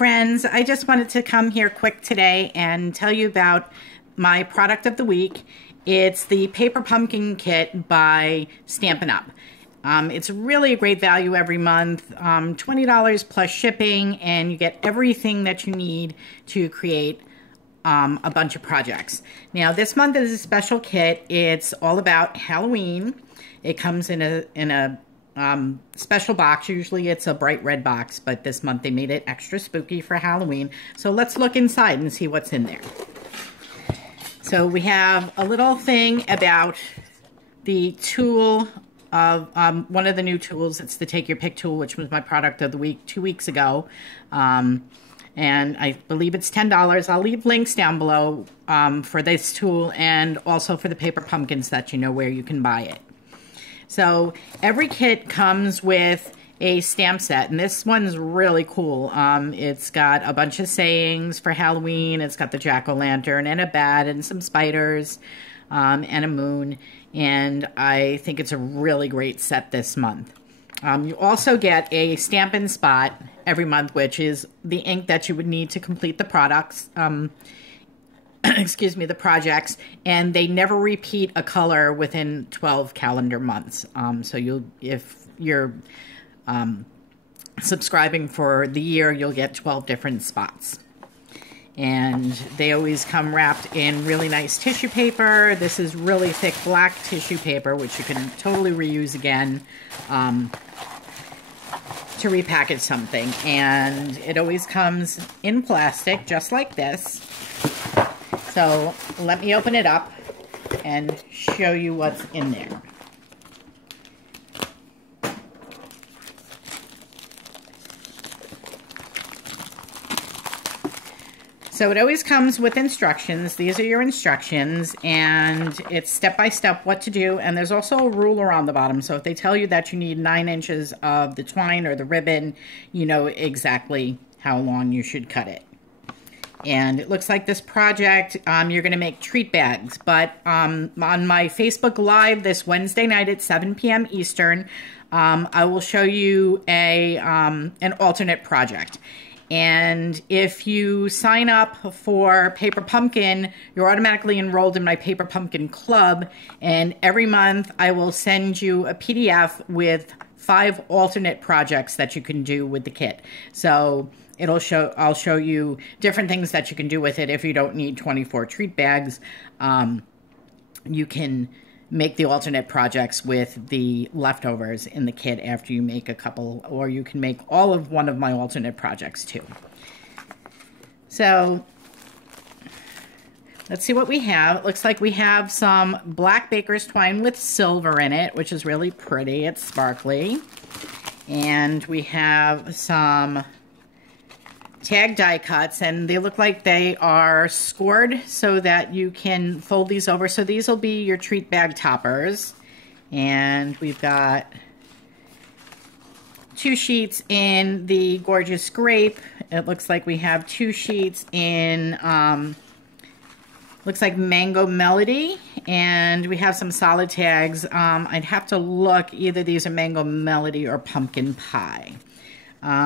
Friends, I just wanted to come here quick today and tell you about my product of the week. It's the Paper Pumpkin Kit by Stampin' Up. It's really a great value every month, $20 plus shipping, and you get everything that you need to create a bunch of projects. Now, this month is a special kit. It's all about Halloween. It comes in a special box. Usually it's a bright red box, but this month they made it extra spooky for Halloween. So let's look inside and see what's in there. So we have a little thing about the tool of one of the new tools. It's the Take Your Pick tool, which was my product of the week 2 weeks ago. And I believe it's $10. I'll leave links down below for this tool and also for the paper pumpkins that you know where you can buy it. So every kit comes with a stamp set, and this one's really cool. It's got a bunch of sayings for Halloween. It's got the jack-o'-lantern and a bat and some spiders and a moon, and I think it's a really great set this month. You also get a Stampin' Spot every month, which is the ink that you would need to complete the products. Excuse me, the projects, and they never repeat a color within 12 calendar months. So if you're subscribing for the year, you'll get 12 different spots. And they always come wrapped in really nice tissue paper. This is really thick black tissue paper, which you can totally reuse again to repackage something. And it always comes in plastic, just like this. So let me open it up and show you what's in there. So it always comes with instructions. These are your instructions, and it's step-by-step what to do. And there's also a ruler on the bottom. So if they tell you that you need 9 inches of the twine or the ribbon, you know exactly how long you should cut it. And it looks like this project, you're going to make treat bags. But on my Facebook Live this Wednesday night at 7 p.m. Eastern, I will show you an alternate project. And if you sign up for Paper Pumpkin, you're automatically enrolled in my Paper Pumpkin Club. And every month I will send you a PDF with 5 alternate projects that you can do with the kit. So I'll show you different things that you can do with it. If you don't need 24 treat bags, you can make the alternate projects with the leftovers in the kit after you make a couple, or you can make all of one of my alternate projects too. So let's see what we have. It looks like we have some black baker's twine with silver in it, which is really pretty. It's sparkly. And we have some tag die cuts, and they look like they are scored so that you can fold these over. So these will be your treat bag toppers. And we've got 2 sheets in the Gorgeous Grape. It looks like we have 2 sheets in looks like Mango Melody, and we have some solid tags. I'd have to look, either these are Mango Melody or Pumpkin Pie.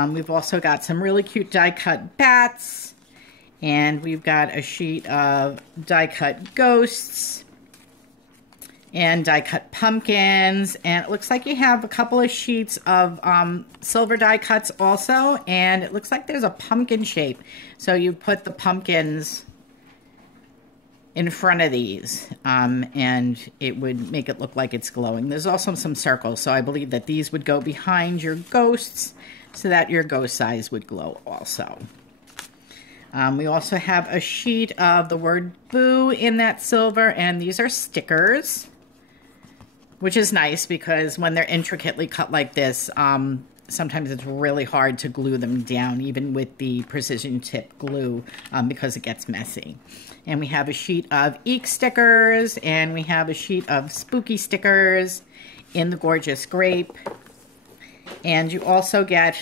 We've also got some really cute die-cut bats, and we've got a sheet of die-cut ghosts and die-cut pumpkins, and it looks like you have a couple of sheets of silver die cuts also, and it looks like there's a pumpkin shape. So you put the pumpkins in front of these, and it would make it look like it's glowing. There's also some circles, so I believe that these would go behind your ghosts, so that your ghost size would glow also. We also have a sheet of the word boo in that silver, and these are stickers, which is nice because when they're intricately cut like this, sometimes it's really hard to glue them down, even with the precision tip glue, because it gets messy. And we have a sheet of Eek stickers, and we have a sheet of spooky stickers in the Gorgeous Grape. And you also get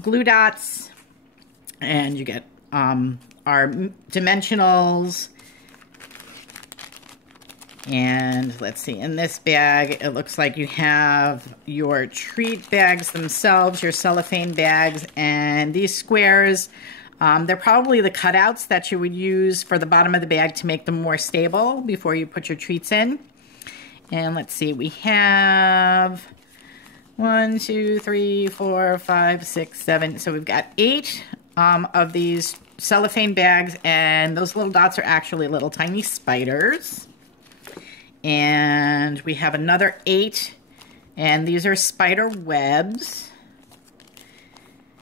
glue dots, and you get our dimensionals, And let's see, in this bag, it looks like you have your treat bags themselves, your cellophane bags, and these squares, they're probably the cutouts that you would use for the bottom of the bag to make them more stable before you put your treats in. And let's see, we have 1, 2, 3, 4, 5, 6, 7. So we've got 8 of these cellophane bags, and those little dots are actually little tiny spiders. And we have another 8, and these are spider webs.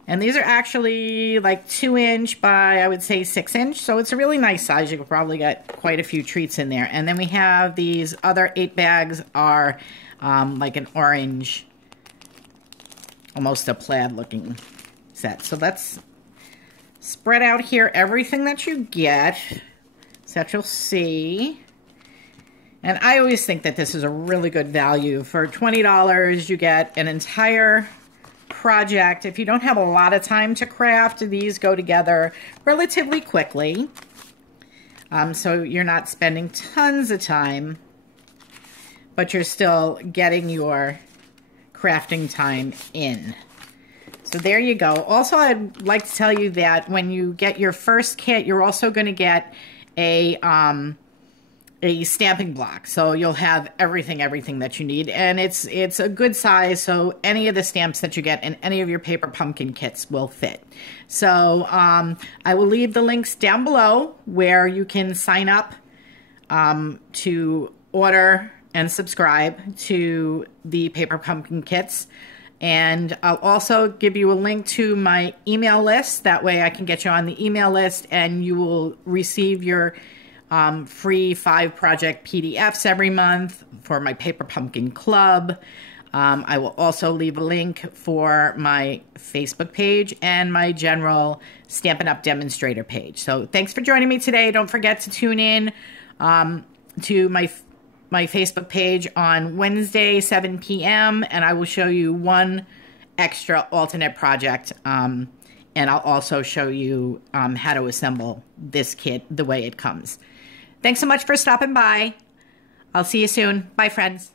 And these are actually like 2-inch by, I would say, 6-inch. So it's a really nice size. You could probably get quite a few treats in there. And then we have these other 8 bags are like an orange, almost a plaid looking set. So let's spread out here everything that you get so that you'll see. And I always think that this is a really good value. For $20, you get an entire project. If you don't have a lot of time to craft, these go together relatively quickly. So you're not spending tons of time, but you're still getting your crafting time in. So there you go. Also, I'd like to tell you that when you get your first kit, you're also going to get a stamping block. So you'll have everything that you need. And it's a good size, so any of the stamps that you get in any of your paper pumpkin kits will fit. So I will leave the links down below where you can sign up to order and subscribe to the paper pumpkin kits. And I'll also give you a link to my email list. That way I can get you on the email list and you will receive your free 5 project PDFs every month for my Paper Pumpkin Club. I will also leave a link for my Facebook page and my general Stampin' Up! Demonstrator page. So thanks for joining me today. Don't forget to tune in to my Facebook page on Wednesday, 7 p.m. and I will show you one extra alternate project. And I'll also show you how to assemble this kit the way it comes. Thanks so much for stopping by. I'll see you soon. Bye, friends.